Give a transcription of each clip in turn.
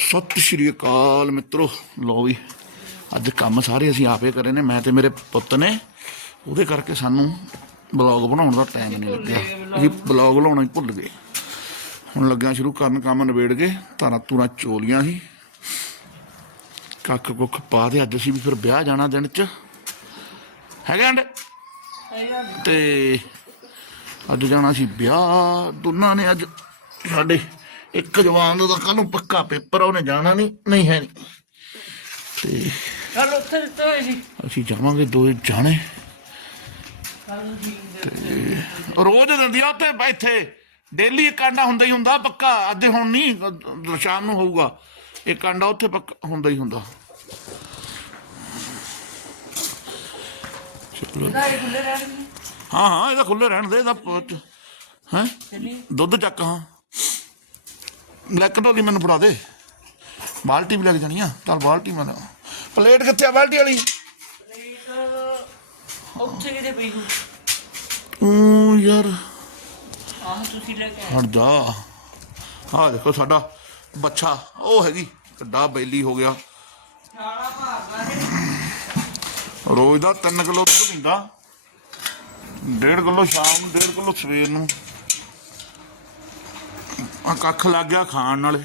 ਸਤਿ ਸ਼੍ਰੀ ਅਕਾਲ ਮਿੱਤਰੋ। ਲੋ ਵੀ, ਅੱਜ ਕੰਮ ਸਾਰੇ ਅਸੀਂ ਆਪੇ ਕਰੇ ਨੇ, ਮੈਂ ਤੇ ਮੇਰੇ ਪੁੱਤ ਨੇ। ਉਹਦੇ ਕਰਕੇ ਸਾਨੂੰ ਬਲੌਗ ਬਣਾਉਣ ਦਾ ਟਾਈਮ ਨਹੀਂ ਲੱਗਿਆ। ਅਸੀਂ ਬਲੌਗ ਲਾਉਣਾ ਹੀ ਭੁੱਲ ਗਏ। ਹੁਣ ਲੱਗਿਆ ਸ਼ੁਰੂ ਕਰਨ ਕੰਮ ਨਿਬੇੜ ਗਏ ਧਾਰਾਂ ਤੂਰਾਂ ਚੋਲੀਆਂ ਸੀ ਕੱਖ ਕੁੱਖ ਪਾ ਦੇ ਅੱਜ ਅਸੀਂ ਵੀ ਫਿਰ ਵਿਆਹ ਜਾਣਾ ਦਿਨ ਚ। ਹੈਗਾ ਅੰਡ? ਤੇ ਅੱਜ ਜਾਣਾ ਸੀ ਵਿਆਹ। ਦੋਨਾਂ ਨੇ ਅੱਜ ਸਾਡੇ ਇੱਕ ਜਵਾਨ ਦਾ ਕੱਲ ਨੂੰ ਪੱਕਾ ਪੇਪਰ ਉਹਨੇ ਜਾਣਾ ਨਹੀਂ ਨਹੀਂ ਹੈ ਨਹੀਂ। ਤੇ ਕੱਲ ਉੱਥੇ ਦਿੱਤੇ ਹੋਏ ਸੀ। ਅਸੀਂ ਜਾਵਾਂਗੇ ਦੋਏ ਜਾਣੇ। ਜੀ ਰੋਜ਼ ਦਿੰਦੀ ਆ ਉੱਥੇ ਇੱਥੇ। ਡੇਲੀ ਇੱਕ ਆਂਡਾ ਹੁੰਦਾ ਹੀ ਹੁੰਦਾ ਪੱਕਾ। ਅੱਜ ਹੁਣ ਨਹੀਂ ਸ਼ਾਮ ਨੂੰ ਹੋਊਗਾ। ਇੱਕ ਆਂਡਾ ਉੱਥੇ ਪੱਕਾ ਹੁੰਦਾ ਹੀ ਹੁੰਦਾ। ਹਾਂ ਹਾਂ ਇਹਦਾ ਖੁੱਲੇ ਰਹਿਣ ਦੇ ਇਹਦਾ ਹੈ? ਦੁੱਧ ਚੱਕ ਹਾਂ। ਬਲੈਕ ਢੋਲੀ ਮੈਨੂੰ ਫੜਾ ਦੇ। ਬਾਲਟੀ ਵੀ ਲੱਗ ਜਾਣੀ ਆ। ਚੱਲ ਬਾਲਟੀ ਮੈਂ। ਪਲੇਟ ਕਿੱਥੇ ਆ ਬਾਲਟੀ ਵਾਲੀ? ਪਲੇਟ ਉੱਥੇ ਕਿਤੇ ਪਈ ਹੋ ਯਾਰ। ਆਹ ਤੁਸੀਂ ਲੈ ਕੇ ਆਏ। ਹਟ ਜਾ। ਆਹ ਦੇਖੋ ਸਾਡਾ ਬੱਚਾ ਉਹ ਹੈਗੀ। ਕਿੱਡਾ ਬੈਲੀ ਹੋ ਗਿਆ। ਰੋਜ਼ ਦਾ 3 ਕਿਲੋ ਦੁੱਧ ਪੀਂਦਾ 1.5 ਕਿਲੋ ਸ਼ਾਮ ਨੂੰ 1.5 ਕਿਲੋ ਸਵੇਰ ਨੂੰ। ਆ ਕੱਖ ਲੱਗ ਗਿਆ ਖਾਣ ਨਾਲੇ।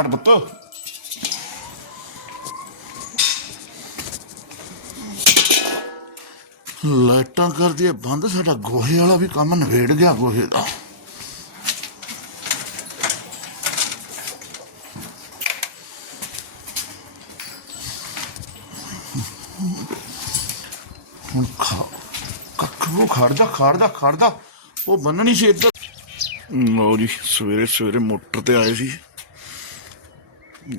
ਹਟ ਪੁੱਤ। ਲਾਈਟਾਂ ਕਰਦੀ ਹੈ ਬੰਦ, ਸਾਡਾ ਗੋਹੇ ਵਾਲਾ ਵੀ ਕੰਮ ਨਵੇੜ ਗਿਆ ਗੋਹੇ ਦਾ। ਹੁਣ ਖਾ ਕੱਖ ਉਹ ਖੜ ਜਾ ਉਹ ਬੰਨਣੀ ਸੀ ਇੱਧਰ। ਲਓ ਜੀ, ਸਵੇਰੇ ਸਵੇਰੇ ਮੋਟਰ ਤੇ ਆਏ ਸੀ।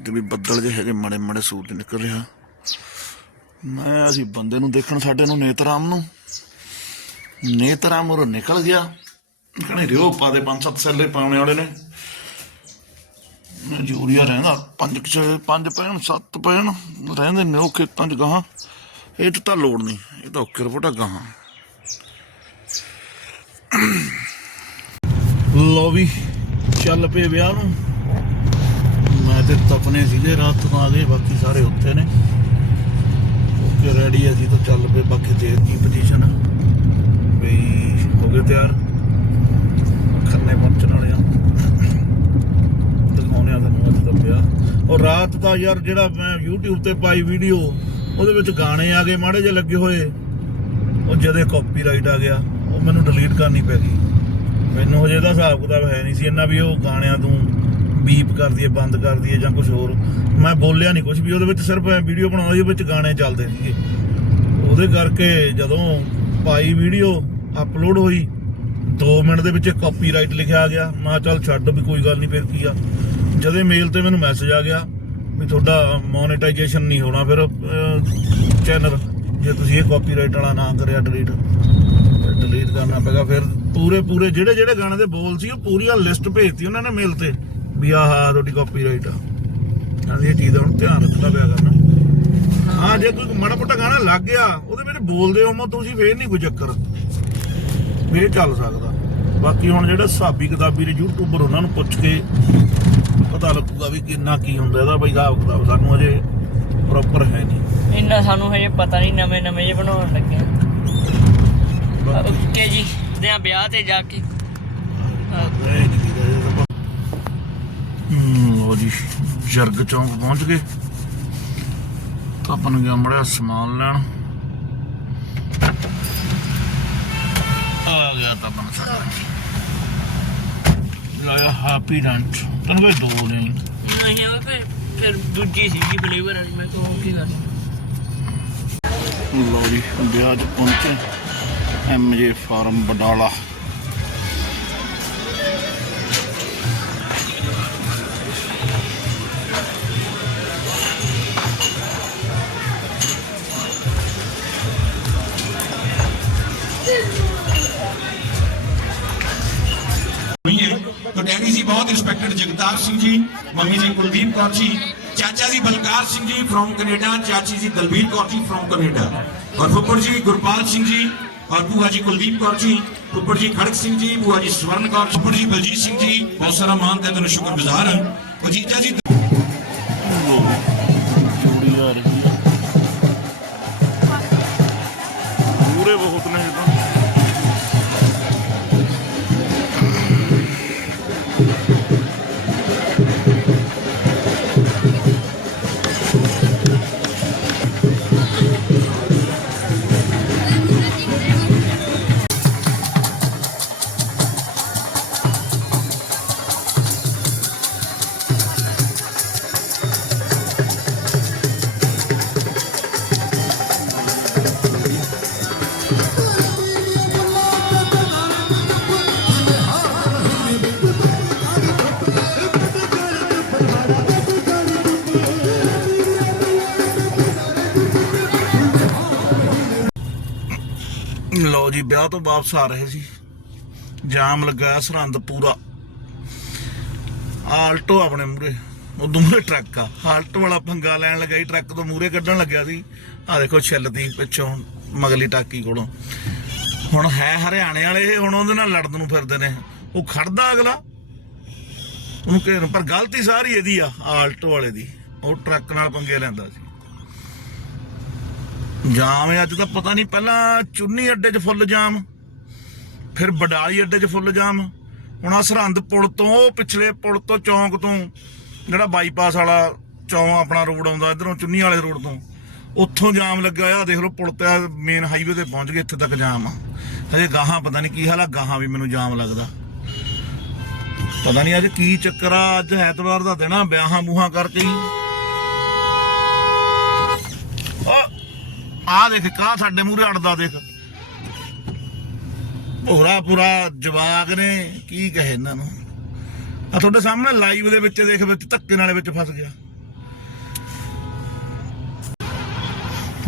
ਤੇ ਵੀ ਬੱਦਲ ਜਿਹੇ ਹੈਗੇ, ਮੜੇ ਮੜੇ ਸੂਰਜ ਨਿਕਲ ਰਿਹਾ। ਮੈਂ ਅਸੀਂ ਬੰਦੇ ਨੂੰ ਦੇਖਣ, ਸਾਡੇ ਨੂੰ ਨੇਤਰਾਮ ਨੂੰ। ਨੇਤਰਾਮ ਉਹ ਨਿਕਲ ਗਿਆ। ਕਹਿੰਦੇ ਰਿਓ ਪਾ ਦੇ, ਪੰਜ ਸੱਤ ਸੈਲੇ ਪਾਉਣੇ ਵਾਲੇ ਨੇ। ਜੂਰੀਆ ਰਹਿੰਦਾ, ਪੰਜ ਪੰਜ ਪੈਣ ਸੱਤ ਪੈਣ ਰਹਿੰਦੇ ਨੇ ਉਹ ਖੇਤਾਂ 'ਚ ਗਾਹਾਂ। ਇਹ ਤਾਂ ਲੋੜ ਨਹੀਂ, ਇਹ ਤਾਂ ਔਕੇ ਰਪੋਟਾ ਗਾਹਾਂ ਲੋ ਵੀ, ਚੱਲ ਪਏ ਵਿਆਹ ਨੂੰ। ਮੈਂ ਤੇ ਤਪਨੇ ਸੀਗੇ, ਰਾਤ ਤੋਂ ਆ ਗਏ, ਬਾਕੀ ਸਾਰੇ ਉੱਥੇ ਨੇ। ਓਕੇ ਰੈਡੀ ਅਸੀਂ ਤਾਂ ਚੱਲ ਪਏ, ਬਾਕੀ ਦੇਰ ਦੀ ਪੋਜੀਸ਼ਨ ਵੀ ਹੋ ਗਏ ਤਿਆਰ। ਖੰਨੇ ਪਹੁੰਚਣ ਵਾਲੇ ਆ। ਦਿਖਾਉਣੇ ਆ ਤੁਹਾਨੂੰ ਅੱਜ ਦਾ ਵਿਆਹ। ਔਰ ਰਾਤ ਦਾ ਯਾਰ ਜਿਹੜਾ ਮੈਂ YouTube ਤੇ ਪਾਈ ਵੀਡੀਓ ਉਹਦੇ ਵਿੱਚ ਗਾਣੇ ਆ ਗਏ, ਮਾੜੇ ਜਿਹੇ ਲੱਗੇ ਹੋਏ। ਉਹ ਜਦੇ ਕਾਪੀਰਾਈਟ ਆ ਗਿਆ, ਉਹ ਮੈਨੂੰ ਡਿਲੀਟ ਕਰਨੀ ਪੈ ਗਈ। ਮੈਨੂੰ ਹਜੇ ਦਾ ਹਿਸਾਬ ਕਿਤਾਬ ਹੈ ਨਹੀਂ ਸੀ ਇੰਨਾ ਵੀ ਉਹ ਗਾਣਿਆਂ ਤੋਂ ਬੀਪ ਕਰ ਦਈਏ, ਬੰਦ ਕਰ ਦਈਏ ਜਾਂ ਕੁਝ ਹੋਰ। ਮੈਂ ਬੋਲਿਆ ਨਹੀਂ ਕੁਝ ਵੀ, ਉਹਦੇ ਵਿੱਚ ਸਿਰਫ ਵੀਡੀਓ ਬਣਾਉਂਦਾ ਸੀ, ਉਹਦੇ ਵਿੱਚ ਗਾਣੇ ਚੱਲਦੇ ਸੀਗੇ। ਉਹਦੇ ਕਰਕੇ ਜਦੋਂ ਪਾਈ ਵੀਡੀਓ ਅਪਲੋਡ ਹੋਈ 2 ਮਿੰਟ ਦੇ ਵਿੱਚ ਕਾਪੀਰਾਈਟ ਲਿਖਿਆ ਆ ਗਿਆ। ਮੈਂ ਚੱਲ ਛੱਡ ਵੀ, ਕੋਈ ਗੱਲ ਨਹੀਂ, ਫਿਰ ਕੀ ਆ। ਜਦੇ ਮੇਲ ਤੇ ਮੈਨੂੰ ਮੈਸੇਜ ਆ ਗਿਆ ਵੀ ਤੁਹਾਡਾ ਮੋਨੇਟਾਈਜੇਸ਼ਨ ਨਹੀਂ ਹੋਣਾ, ਫਿਰ ਚੈਨਲ ਜੇ ਤੁਸੀਂ ਇਹ ਕਾਪੀਰਾਈਟ ਵਾਲਾ ਨਾ ਕਰਿਆ ਡਿਲੀਟ ਡਿਲੀਟ ਕਰਨਾ ਪੈਗਾ ਫਿਰ ਪੂਰੇ ਪੂਰੇ ਜਿਹੜੇ ਜਿਹੜੇ ਗਾਣੇ ਦੇ ਬੋਲ ਸੀ, ਉਹ ਪੂਰੀ ਲਿਸਟ ਭੇਜਤੀ ਉਹਨਾਂ ਨੇ ਮੇਲ ਤੇ, ਵੀ ਆਹ ਆਹ ਤੁਹਾਡੀ ਕਾਪੀਰਾਈਟ ਆ। ਅਸੀਂ ਇਹ ਚੀਜ਼ ਦਾ ਹੁਣ ਧਿਆਨ ਰੱਖਣਾ ਪਿਆ ਕਰਨਾ। ਹਾਂ, ਜੇ ਕੋਈ ਮਾੜਾ ਮੋਟਾ ਗਾਣਾ ਲੱਗ ਗਿਆ, ਉਹਦੇ ਵਿੱਚ ਬੋਲਦੇ ਹੋ ਤੁਸੀਂ ਫੇਰ ਨਹੀਂ ਕੋਈ ਚੱਕਰ। ਵੀ ਚੱਲ ਸਕਦਾ। ਬਾਕੀ ਹੁਣ ਜਿਹੜਾ ਸਾਬੀ ਕਿਤਾਬੀ ਦੇ ਯੂਟਿਊਬਰ ਉਹਨਾਂ ਨੂੰ ਪੁੱਛ ਕੇ ਪਤਾ ਲੱਗੂਗਾ ਵੀ ਕਿੰਨਾ ਕੀ ਹੁੰਦਾ ਇਹਦਾ ਬਈ ਹਿਸਾਬ ਕਿਤਾਬ ਸਾਨੂੰ ਅਜੇ ਪ੍ਰੋਪਰ ਹੈ ਨਹੀਂ। ਇੰਨਾ ਸਾਨੂੰ ਹਜੇ ਪਤਾ ਨਹੀਂ ਨਵੇਂ ਨਵੇਂ ਜੇ ਬਣਾਉਣ ਲੱਗੇ ਆ। ਓਕੇ ਜੀ ਦੇ ਆ ਵਿਆਹ ਤੇ ਜਾ ਕੇ। ਹਮ, ਲਓ ਜੀ ਜਰਗ ਚੌਂਕ ਪਹੁੰਚ ਗਏ। ਤਾਂ ਆਪਾਂ ਨੂੰ ਗਿਆ ਮੜਿਆ ਸਮਾਨ ਲੈਣ। ਆ ਗਿਆ ਤਾਂ ਬਣ ਸਕਦਾ ਲਾਇਆ ਹੈਪੀ ਡੰਟ ਤੈਨੂੰ ਕੋਈ ਦੋ ਨਹੀਂ ਨਹੀਂ ਉਹ ਫਿਰ ਫਿਰ ਦੂਜੀ ਸੀਗੀ ਫਲੇਵਰ ਵਾਲੀ ਮੈਂ ਕਿਹਾ ਓਕੇ ਕਰ ਲਓ ਜੀ ਵਿਆਹ 'ਚ ਪਹੁੰਚੇ। MJ farm Badala. हुई जगतार सिंह जी, मम्मी जी कुलदीप कौर जी, चाचा जी बलकार सिंह जी फ्रॉम कनेडा चाची जी दलबीर कौर जी फ्रॉम कनेडा और फुप्पड़ जी गुरपाल सिंह जी और बुआ जी कुलदीप कौर जी, फुप्पड़ जी खड़क सिंह जी, बुआ जी स्वर्ण कौर फुप्पड़ जी बलजीत सिंह जी, बहुत सारा मान का तो शुक्रगुजार हैं। और जीता जी ਲਓ ਜੀ, ਵਿਆਹ ਤੋਂ ਵਾਪਸ ਆ ਰਹੇ ਸੀ। ਜਾਮ ਲੱਗਾ ਸਰਹੰਦ ਪੂਰਾ। ਆਲਟੋ ਆਪਣੇ ਮੂਰੇ ਉਹ ਦੂਰੇ ਟਰੱਕ ਆ। ਆਲਟੋ ਵਾਲਾ ਪੰਗਾ ਲੈਣ ਲੱਗਾ ਸੀ ਟਰੱਕ ਤੋਂ ਮੂਰੇ ਕੱਢਣ ਲੱਗਿਆ ਸੀ। ਆ ਦੇਖੋ ਛਿੱਲਦੀ ਪਿੱਛੋਂ ਮਗਲੀ ਟਾਕੀ ਕੋਲੋਂ। ਹੁਣ ਹੈ ਹਰਿਆਣੇ ਵਾਲੇ, ਹੁਣ ਉਹਦੇ ਨਾਲ ਲੜਨ ਨੂੰ ਫਿਰਦੇ ਨੇ। ਉਹ ਖੜਦਾ ਅਗਲਾ। ਉਹਨੂੰ ਘੇਰਨ ਪਰ ਗਲਤੀ ਸਾਰੀ ਇਹਦੀ ਆ, ਆਲਟੋ ਵਾਲੇ ਦੀ। ਉਹ ਟਰੱਕ ਨਾਲ ਪੰਗੇ ਲੈਂਦਾ ਸੀ। ਜਾਮ ਅੱਜ ਤਾਂ ਪਤਾ ਨਹੀਂ ਪਹਿਲਾਂ ਚੁੰਨੀ ਅੱਡੇ 'ਚ ਫੁੱਲ ਜਾਮ, ਫਿਰ ਬਡਾਲੀ ਅੱਡੇ 'ਚ ਫੁੱਲ ਜਾਮ, ਹੁਣ ਆ ਸਰਹੰਦ ਪੁਲ ਤੋਂ ਪਿਛਲੇ ਪੁਲ ਤੋਂ ਚੌਂਕ ਤੋਂ, ਜਿਹੜਾ ਬਾਈਪਾਸ ਵਾਲਾ ਚੌਂਕ ਆਪਣਾ ਰੋਡ ਆਉਂਦਾ, ਇਧਰੋਂ ਚੁੰਨੀ ਵਾਲੇ ਰੋਡ ਤੋਂ, ਉੱਥੋਂ ਜਾਮ ਲੱਗਾ ਹੋਇਆ, ਦੇਖ ਲਓ ਪੁਲ ਤੇ ਮੇਨ ਹਾਈਵੇ ਤੇ ਪਹੁੰਚ ਗਏ, ਇੱਥੇ ਤੱਕ ਜਾਮ ਆ। ਹਜੇ ਗਾਹਾਂ, ਪਤਾ ਨਹੀਂ ਕੀ ਹਾਲ ਆ, ਗਾਹਾਂ ਵੀ ਮੈਨੂੰ ਜਾਮ ਲੱਗਦਾ। ਪਤਾ ਨਹੀਂ ਅੱਜ ਕੀ ਚੱਕਰ ਆ, ਅੱਜ ਐਤਵਾਰ ਦਾ ਦਿਨ ਆ, ਵਿਆਹਾਂ ਬੂਹਾਂ ਕਰਕੇ ਹੀ। ਆ ਆ ਦੇਖ ਕਾ ਸਾਡੇ ਮੂਹਰੇ ਅੜਦਾ ਦੇਖ। ਪੂਰਾ ਪੂਰਾ ਜਵਾਗ ਨੇ, ਕੀ ਕਹੇ ਇਹਨਾਂ ਨੂੰ। ਆ ਤੁਹਾਡੇ ਸਾਹਮਣੇ ਲਾਈਵ ਦੇ ਵਿੱਚ ਦੇਖ, ਵਿੱਚ ਧੱਕੇ ਨਾਲੇ ਵਿੱਚ ਫਸ ਗਿਆ।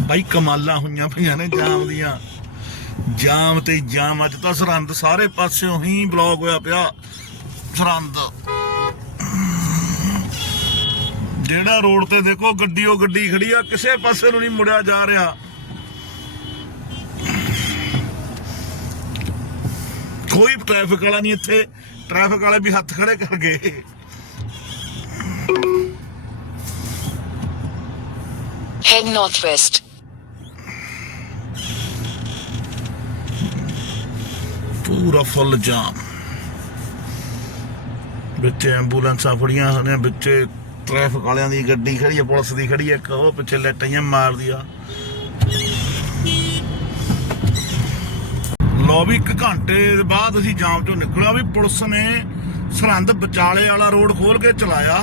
ਬਾਈ ਕਮਾਲਾਂ ਹੋਈਆਂ ਪਈਆਂ ਨੇ ਜਾਮ ਦੀਆਂ। ਜਾਮ ਤੇ ਜਾਮ, ਅੱਜ ਤਾਂ ਸਰਹੰਦ ਸਾਰੇ ਪਾਸਿਓਂ ਹੀ ਬਲੌਕ ਹੋਇਆ ਪਿਆ। ਸਰਹੰਦ। ਜਿਹੜਾ ਰੋਡ ਤੇ ਦੇਖੋ ਗੱਡੀ ਉਹ ਗੱਡੀ ਖੜੀ ਆ, ਕਿਸੇ ਪਾਸੇ ਨੂੰ ਨਹੀਂ ਮੁੜਿਆ ਜਾ ਰਿਹਾ। ਕੋਈ ਟ੍ਰੈਫਿਕ ਵਾਲਾ ਨਹੀਂ ਇੱਥੇ। ਟ੍ਰੈਫਿਕ ਵਾਲੇ ਵੀ ਹੱਥ ਖੜੇ ਕਰ ਗਏ Head northwest. ਪੂਰਾ ਫੁੱਲ ਜਾਮ। ਵਿੱਚ ਐਂਬੂਲੈਂਸਾਂ ਫੜੀਆਂ ਹੋਣੀਆਂ ਵਿੱਚ ਟ੍ਰੈਫਿਕ ਵਾਲਿਆਂ ਦੀ ਗੱਡੀ ਖੜੀ ਹੈ ਪੁਲਿਸ ਦੀ ਖੜੀ ਹੈ ਇੱਕ ਉਹ ਪਿੱਛੇ ਲੈਟਾਂ ਮਾਰਦੀ ਆ ਲੋ ਵੀ ਇੱਕ ਘੰਟੇ ਬਾਅਦ ਅਸੀਂ ਜਾਮ ਚੋਂ ਨਿਕਲਿਆ ਵੀ ਪੁਲਿਸ ਨੇ ਸਰਹੰਦ ਵਿਚਾਲੇ ਵਾਲਾ ਰੋਡ ਖੋਲ ਕੇ ਚਲਾਇਆ।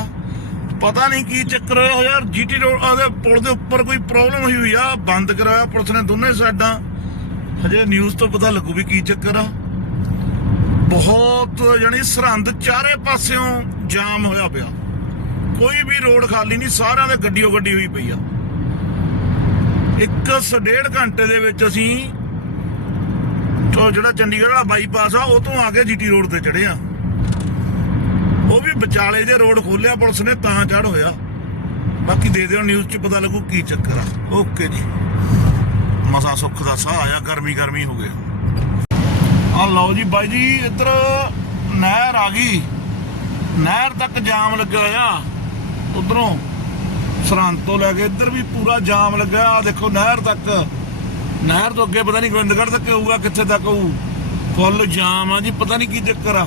ਪਤਾ ਨਹੀਂ ਕੀ ਚੱਕਰ ਹੋਇਆ, ਯਾਰ ਜੀਟੀ ਰੋਡ ਉਹਦੇ ਪੁਲ ਦੇ ਉੱਪਰ ਕੋਈ ਪ੍ਰੋਬਲਮ ਹੋਈ ਹੋਈ ਆ, ਬੰਦ ਕਰਾਇਆ ਪੁਲਿਸ ਨੇ ਦੋਨੇ ਸਾਈਡਾਂ। ਹਜੇ ਨਿਊਜ਼ ਤੋਂ ਪਤਾ ਲੱਗੂ ਵੀ ਕੀ ਚੱਕਰ ਆ। ਬਹੁਤ ਯਾਨੀ ਸਰਹੰਦ ਚਾਰੇ ਪਾਸਿਓਂ ਜਾਮ ਹੋਇਆ ਪਿਆ। ਕੋਈ ਵੀ ਰੋਡ ਖਾਲੀ ਨਹੀਂ, ਸਾਰਿਆਂ ਦੇ ਗੱਡੀਓ ਗੱਡੀ ਹੋਈ ਪਈ ਆ। ਇੱਕ ਸ ਡੇਢ ਘੰਟੇ ਦੇ ਵਿੱਚ ਅਸੀਂ ਤੋਂ ਜਿਹੜਾ ਚੰਡੀਗੜ੍ਹ ਵਾਲਾ ਬਾਈਪਾਸ ਆ, ਉਹ ਤੋਂ ਆ ਕੇ ਜੀਟੀ ਰੋਡ ਤੇ ਚੜੇ ਆ। ਉਹ ਵੀ ਵਿਚਾਲੇ ਜੇ ਰੋਡ ਖੋਲਿਆ ਪੁਲਿਸ ਨੇ ਤਾਂ ਚੜ ਹੋਇਆ। ਬਾਕੀ ਦੇ ਦਿਓ ਨਿਊਜ਼ 'ਚ ਪਤਾ ਲੱਗੂ ਕੀ ਚੱਕਰ ਆ। ਓਕੇ ਜੀ। ਮਸਾ ਸੁੱਖ ਦਾ ਸਾਹ ਆਇਆ, ਗਰਮੀ ਗਰਮੀ ਹੋ ਗਿਆ। ਆ ਲਓ ਜੀ ਬਾਈ ਜੀ, ਇੱਧਰ ਨਹਿਰ ਆ ਗਈ। ਨਹਿਰ ਤੱਕ ਜਾਮ ਲੱਗਿਆ ਆ। ਉਧਰੋਂ ਸਰਹੰਦ ਤੋਂ ਲੈ ਕੇ ਇੱਧਰ ਵੀ ਪੂਰਾ ਜਾਮ ਲੱਗਿਆ ਆ ਦੇਖੋ ਨਹਿਰ ਤੱਕ। ਨਹਿਰ ਤੋਂ ਅੱਗੇ ਪਤਾ ਨਹੀਂ ਗੋਬਿੰਦਗੜ੍ਹ ਤੱਕ ਹੋਊਗਾ, ਕਿੱਥੇ ਤੱਕ ਹੋਊ। ਫੁੱਲ ਜਾਮ ਆ ਜੀ, ਪਤਾ ਨਹੀਂ ਕੀ ਚੱਕਰ ਆ।